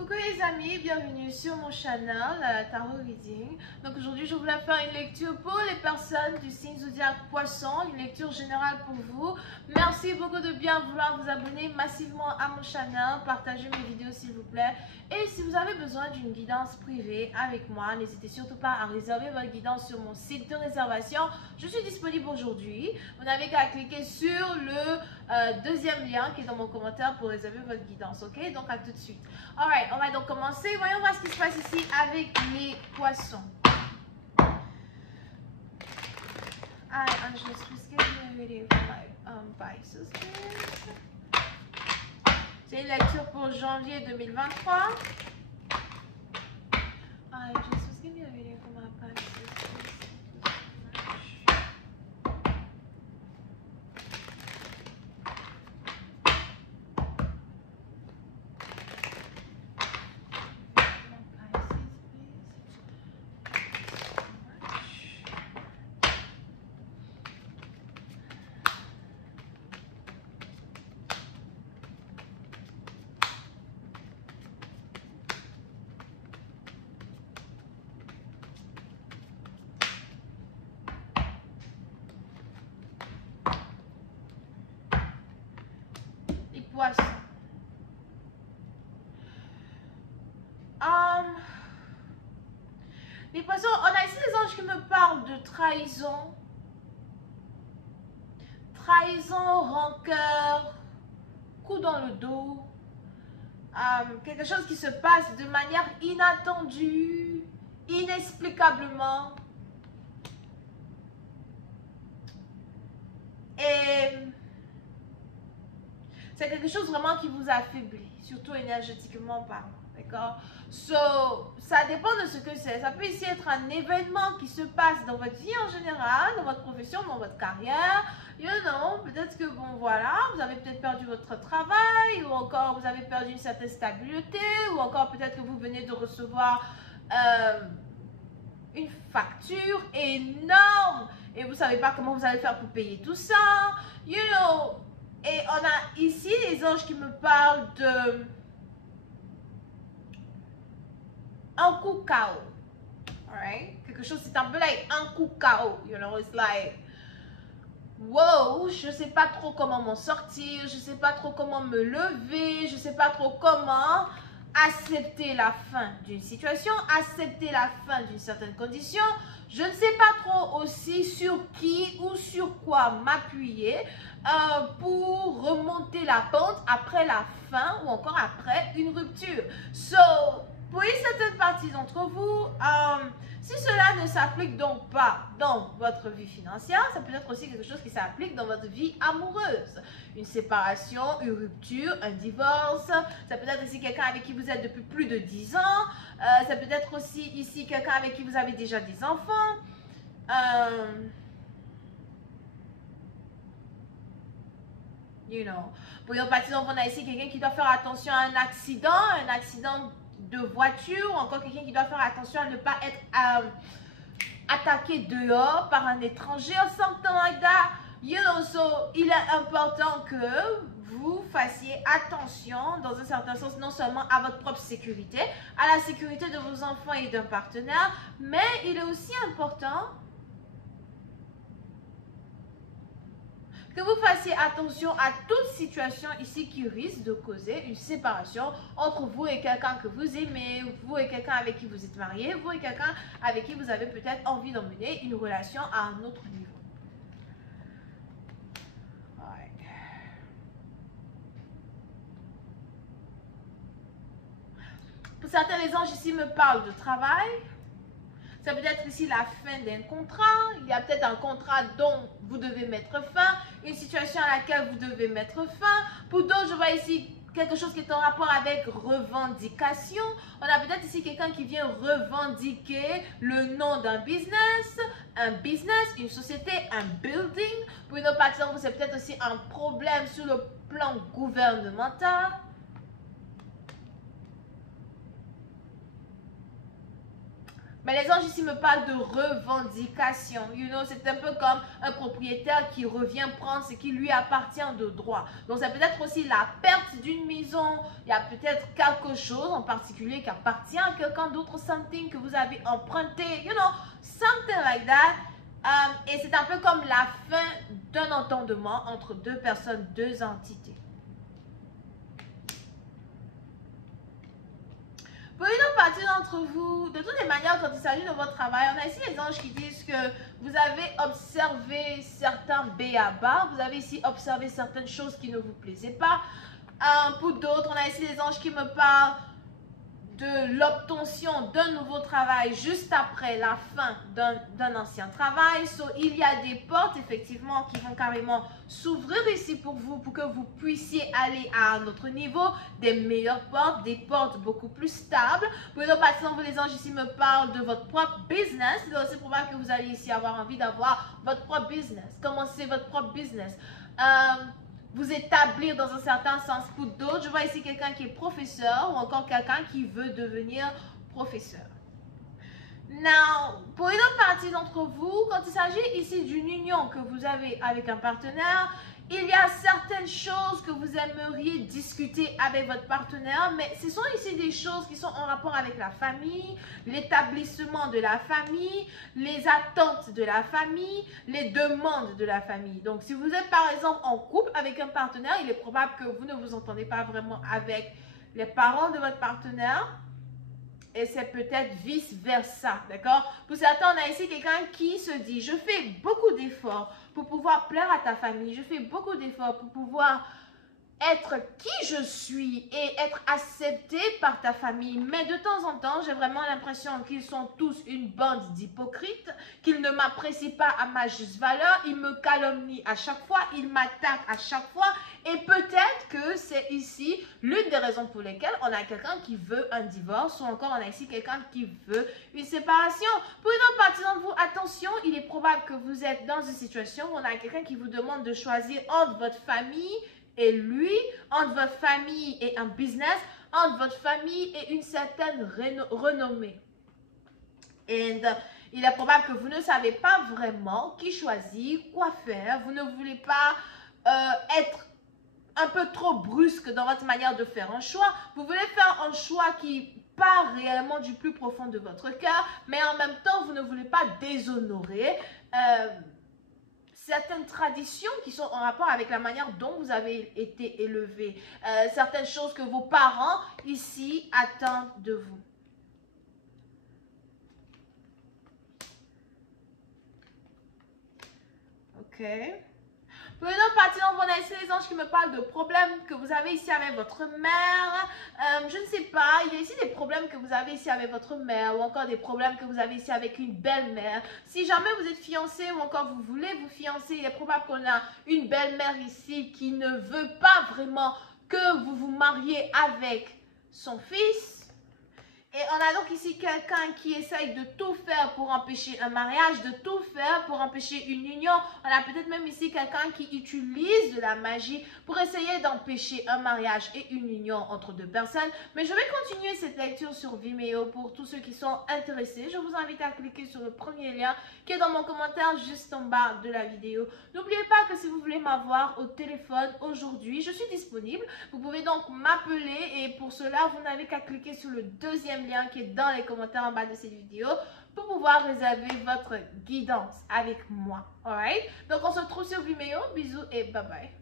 Coucou les amis, bienvenue sur mon channel Tarot Reading. Donc aujourd'hui je voulais faire une lecture pour les personnes du signe zodiaque Poisson, une lecture générale pour vous. Merci beaucoup de bien vouloir vous abonner massivement à mon channel, partagez mes vidéos s'il vous plaît. Et si vous avez besoin d'une guidance privée avec moi, n'hésitez surtout pas à réserver votre guidance sur mon site de réservation. Je suis disponible aujourd'hui. Vous n'avez qu'à cliquer sur le deuxième lien qui est dans mon commentaire pour réserver votre guidance, ok? Donc à tout de suite. Alright, on va donc commencer. Voyons voir ce qui se passe ici avec les poissons. Angels, please give me a reading for my Pisces, please. C'est une lecture pour janvier 2023. Angels, please give me a reading for my Pisces, please. Poisson. Les poissons, on a ici les anges qui me parlent de trahison. Trahison, rancœur, coup dans le dos. Quelque chose qui se passe de manière inattendue, inexplicablement. Et c'est quelque chose vraiment qui vous affaiblit, surtout énergétiquement parlant, d'accord? Ça dépend de ce que c'est. Ça peut ici être un événement qui se passe dans votre vie en général, dans votre profession, dans votre carrière. Peut-être que, bon, voilà, vous avez peut-être perdu votre travail, ou encore vous avez perdu une certaine stabilité, ou encore peut-être que vous venez de recevoir une facture énorme, et vous ne savez pas comment vous allez faire pour payer tout ça, Et on a ici les anges qui me parlent de un coup KO. Alright? Quelque chose, c'est un peu like un coup KO. It's like, wow, je ne sais pas trop comment m'en sortir, je ne sais pas trop comment me lever, je ne sais pas trop comment accepter la fin d'une situation, accepter la fin d'une certaine condition. Je ne sais pas trop aussi sur qui ou sur quoi m'appuyer pour remonter la pente après la fin ou encore après une rupture. Pour une certaine partie d'entre vous, si cela ne s'applique donc pas dans votre vie financière, ça peut être aussi quelque chose qui s'applique dans votre vie amoureuse. Une séparation, une rupture, un divorce. Ça peut être aussi quelqu'un avec qui vous êtes depuis plus de 10 ans. Ça peut être aussi ici quelqu'un avec qui vous avez déjà des enfants. Pour une partie d'entre vous, on a ici quelqu'un qui doit faire attention à un accident de voiture, ou encore quelqu'un qui doit faire attention à ne pas être attaqué dehors par un étranger or something like that. Il est important que vous fassiez attention dans un certain sens, non seulement à votre propre sécurité, à la sécurité de vos enfants et d'un partenaire, mais il est aussi important que vous fassiez attention à toute situation ici qui risque de causer une séparation entre vous et quelqu'un que vous aimez, vous et quelqu'un avec qui vous êtes marié, vous et quelqu'un avec qui vous avez peut-être envie d'emmener une relation à un autre niveau. Pour certains, les anges ici me parlent de travail. Ça peut être ici la fin d'un contrat. Il y a peut-être un contrat dont vous devez mettre fin, une situation à laquelle vous devez mettre fin. Pour d'autres, je vois ici quelque chose qui est en rapport avec revendication. On a peut-être ici quelqu'un qui vient revendiquer le nom d'un business, une société, un building. Pour une autre partie d'entre vous, c'est peut-être aussi un problème sur le plan gouvernemental. Mais les anges ici me parlent de revendication. You know, c'est un peu comme un propriétaire qui revient prendre ce qui lui appartient de droit. Donc, c'est peut-être aussi la perte d'une maison. Il y a peut-être quelque chose en particulier qui appartient à quelqu'un d'autre, something que vous avez emprunté. You know, something like that. Et c'est un peu comme la fin d'un entendement entre deux personnes, deux entités. Pour une autre partie d'entre vous, de toutes les manières, quand il s'agit de votre travail, on a ici les anges qui disent que vous avez observé certains b.a.-ba, vous avez ici observé certaines choses qui ne vous plaisaient pas. Pour d'autres, on a ici les anges qui me parlent de l'obtention d'un nouveau travail juste après la fin d'un ancien travail. So, il y a des portes effectivement qui vont carrément s'ouvrir ici pour vous, pour que vous puissiez aller à un autre niveau, des meilleures portes, des portes beaucoup plus stables. Pour les autres partisans, les anges ici me parlent de votre propre business. C'est aussi probable que vous allez ici avoir envie d'avoir votre propre business, commencer votre propre business. Vous établir dans un certain sens. Pour d'autres, je vois ici quelqu'un qui est professeur ou encore quelqu'un qui veut devenir professeur. Now, pour une autre partie d'entre vous, quand il s'agit ici d'une union que vous avez avec un partenaire, il y a certaines choses que vous aimeriez discuter avec votre partenaire, mais ce sont ici des choses qui sont en rapport avec la famille, l'établissement de la famille, les attentes de la famille, les demandes de la famille. Donc, si vous êtes par exemple en couple avec un partenaire, il est probable que vous ne vous entendez pas vraiment avec les parents de votre partenaire. Et c'est peut-être vice-versa, d'accord? Pour certains, on a ici quelqu'un qui se dit, je fais beaucoup d'efforts pour pouvoir plaire à ta famille. Je fais beaucoup d'efforts pour pouvoir être qui je suis et être accepté par ta famille. Mais de temps en temps, j'ai vraiment l'impression qu'ils sont tous une bande d'hypocrites, qu'ils ne m'apprécient pas à ma juste valeur, ils me calomnient à chaque fois, ils m'attaquent à chaque fois. Et peut-être que c'est ici l'une des raisons pour lesquelles on a quelqu'un qui veut un divorce ou encore on a ici quelqu'un qui veut une séparation. Pour une autre partie d'entre vous, attention, il est probable que vous êtes dans une situation où on a quelqu'un qui vous demande de choisir entre votre famille et lui, entre votre famille et un business, entre votre famille et une certaine renommée. Et il est probable que vous ne savez pas vraiment qui choisir, quoi faire. Vous ne voulez pas être un peu trop brusque dans votre manière de faire un choix. Vous voulez faire un choix qui part réellement du plus profond de votre cœur, mais en même temps, vous ne voulez pas déshonorer certaines traditions qui sont en rapport avec la manière dont vous avez été élevé, certaines choses que vos parents ici attendent de vous. Ok. Pour une autre partie, on a ici les anges qui me parlent de problèmes que vous avez ici avec votre mère. Je ne sais pas, il y a ici des problèmes que vous avez ici avec votre mère ou encore des problèmes que vous avez ici avec une belle-mère. Si jamais vous êtes fiancé ou encore vous voulez vous fiancer, il est probable qu'on a une belle-mère ici qui ne veut pas vraiment que vous vous mariez avec son fils. Et on a donc ici quelqu'un qui essaye de tout faire pour empêcher un mariage, de tout faire pour empêcher une union. On a peut-être même ici quelqu'un qui utilise de la magie pour essayer d'empêcher un mariage et une union entre deux personnes. Mais je vais continuer cette lecture sur Vimeo pour tous ceux qui sont intéressés. Je vous invite à cliquer sur le premier lien qui est dans mon commentaire juste en bas de la vidéo. N'oubliez pas que si vous voulez m'avoir au téléphone aujourd'hui, je suis disponible. Vous pouvez donc m'appeler et pour cela, vous n'avez qu'à cliquer sur le deuxième lien qui est dans les commentaires en bas de cette vidéo pour pouvoir réserver votre guidance avec moi. Alright? Donc on se retrouve sur Vimeo. Bisous et bye bye.